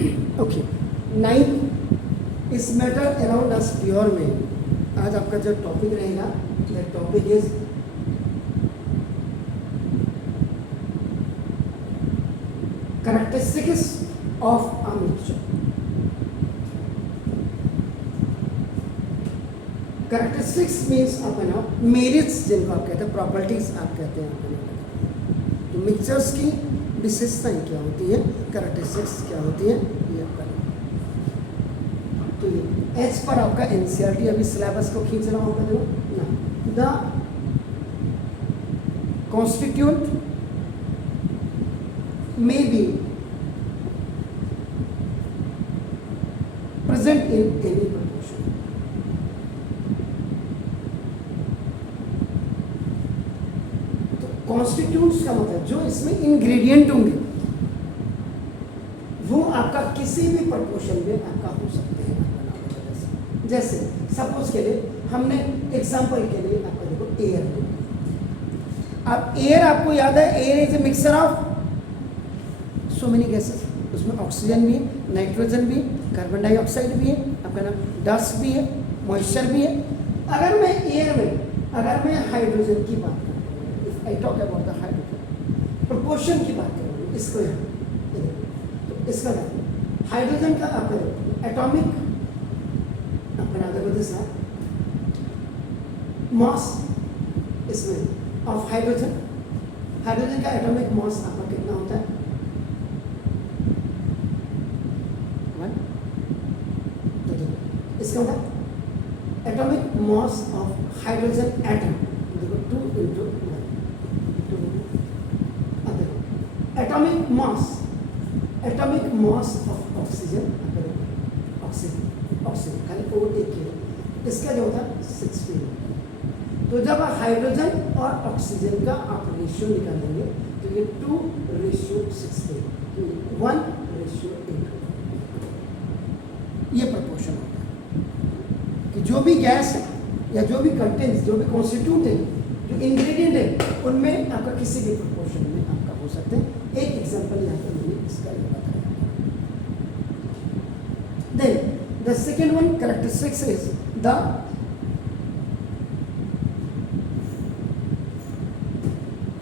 Okay, 9 इस matter around us pure में आज आपका जो टॉपिक रहेगा, that topic is characteristics of a mixture. Characteristics means आपका नाम मेरिट्स, जिनको आप कहते हैं, प्रॉपर्टीज आप कहते हैं आपका नाम। तो मिक्सचर्स की विशेषताएं क्या होती है, कैरेक्टरिस्टिक्स क्या होती है, ये आपका नाम। तो ये एच पर आपका एनसीईआरटी अभी सिलेबस को खींच रहा होगा, देखो ना, the constituent may be present in any proportion. Constituents का मतलब जो इसमें इंग्रेडिएंट होंगे वो आपका किसी भी प्रपोर्शन में आपका हो सकते हैं। जैसे सपोज के लिए हमने एग्जांपल के लिए आपका देखो एयर। अब एयर आपको याद है, air is a mixture of so many gases. उसमें ऑक्सीजन भी है, नाइट्रोजन भी है, कार्बन डाइऑक्साइड भी है, आपका नाम डस्ट भी है, मॉइस्चर भी है। अगर मैं एयर में अगर मैं हाइड्रोजन की बात करूँ, I talk about the hydrogen proportion की बात करूँ, इसको यहाँ तो इसका हाइड्रोजन का आपका एटॉमिक अपना देखो दिस मॉस इसमें ऑफ हाइड्रोजन का एटॉमिक मॉस आपका कितना होता है, 1। तो इसका मतलब atomic mass of hydrogen atom देखो 2 into 1। अब देखो atomic mass of oxygen oxygen खाली O एक किलो, इसका जो होता है 16। तो जब हाइड्रोजन और ऑक्सीजन का आप रेशियो निकालेंगे तो ये 2:16, 1:8 ये प्रपोर्शन होता है कि जो भी गैस है या जो भी कंटेंट्स, जो भी कॉन्स्टिट्यूट है, जो इंग्रेडिएंट है, उनमें आपका किसी भी प्रपोर्शन में आपका हो सकते हैं। एक एग्जांपल यहाँ पर मैंने इसका ये बताया। Then the second one characteristics is the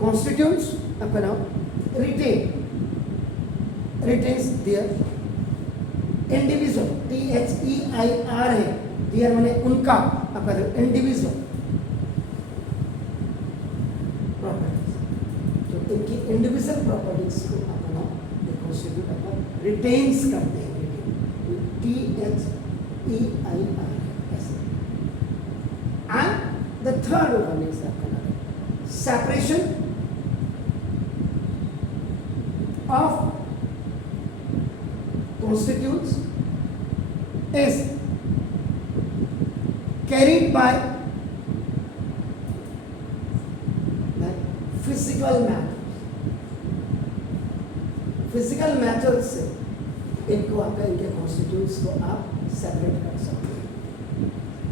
constituents आपका नाम retains their individual, THEIR है, their माने उनका, आपका individual properties। तो इनकी individual properties को आपका नाम constituent आपका retains करते हैं, THEIR ऐसे। and the third one is आपका नाम separation of constituents is carried by physical methods। Physical method से इनको आपका इनके कॉन्स्टिट्यूट्स को आप सेपरेट कर सकते हैं।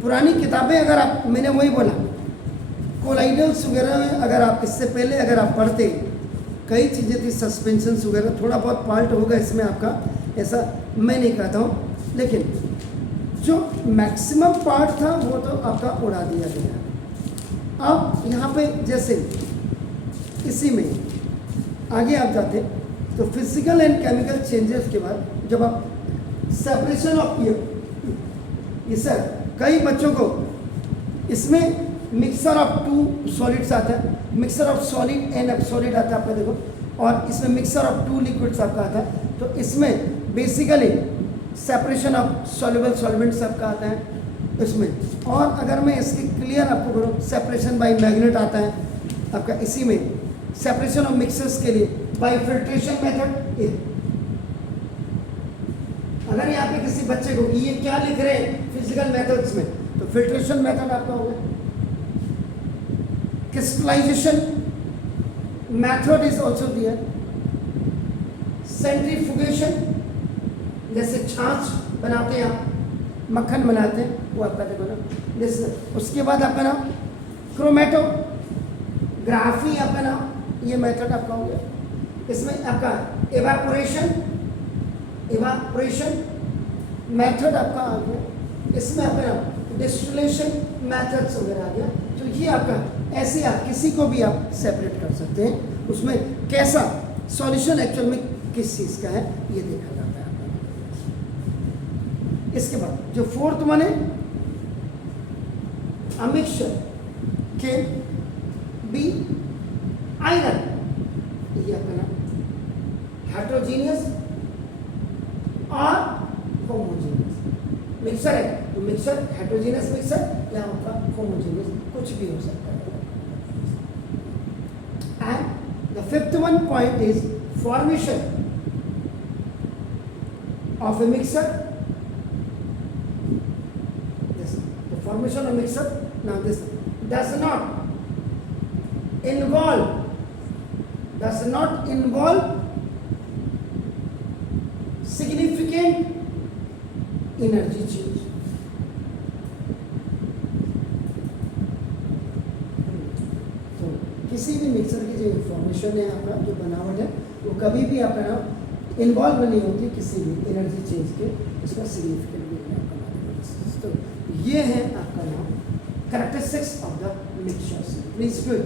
पुरानी किताबें अगर आप, मैंने वही बोला, कोलाइडल्स वगैरह में अगर आप इससे पहले अगर आप पढ़ते, कई चीज़ें थी, सस्पेंशंस वगैरह, थोड़ा बहुत पार्ट होगा इसमें आपका, ऐसा मैं नहीं कहता हूँ, लेकिन जो मैक्सिमम पार्ट था वो तो आपका उड़ा दिया गया। अब यहाँ पे जैसे इसी में आगे आप जाते तो फिजिकल एंड केमिकल चेंजेस के बाद जब आप सेपरेशन ऑफ ये सर कई बच्चों को इसमें मिक्सर ऑफ 2 सॉलिड्स आता है, mixer of solid and solid आता है आपका देखो, और इसमें मिक्सर ऑफ 2 लिक्विड्स आपका आता है। तो इसमें basically separation of soluble solvents आपका आता है इसमें। और अगर मैं इसकी क्लियर आपको करूँ, सेपरेशन बाय मैग्नेट आता है आपका इसी में। सेपरेशन ऑफ मिक्सर्स के लिए बाय फिल्ट्रेशन मेथड। अगर यहाँ पे किसी बच्चे को ये क्या लिख रहे हैं फिजिकल मेथड्स में, तो फिल्ट्रेशन मेथड आपका होगा। Crystallisation method is also there. Centrifugation, जैसे छाछ बनाते हैं आप, मक्खन बनाते हैं, वो आपका देखो ना दिस। उसके बाद आपका नाम क्रोमेटोग्राफी, आपका नाम ये मेथड आपका हो गया। इसमें आपका एवापोरेशन इवापोरेशन मेथड आपका आ गया, इसमें आपका डिस्टिलेशन मेथड्स वगैरह आ गया। तो ये आपका ऐसे आप किसी को भी आप सेपरेट कर सकते हैं, उसमें कैसा सॉल्यूशन एक्चुअल में किस चीज़ का है ये देखा जाता है आपका। इसके बाद जो फोर्थ वन है, a mixture can be iron, ये आपका नाम हेट्रोजीनियस और होमोजीनियस मिक्सर है। तो मिक्सर हेट्रोजीनियस मिक्सर या आपका होमोजीनियस कुछ भी हो सकता है। And the fifth one point is formation of A mixer. The formation of mixer, now this does not involve significant energy change. तो किसी भी मिक्सर की जो फॉर्मेशन है आपका जो बनावट है वो कभी भी आपका नाम इन्वॉल्व नहीं होती किसी भी एनर्जी चेंज के, उसका सिग्निफिकेंट भी नहीं आपका नाम। तो ये है आपका नाम characteristics of the mixture. Please good.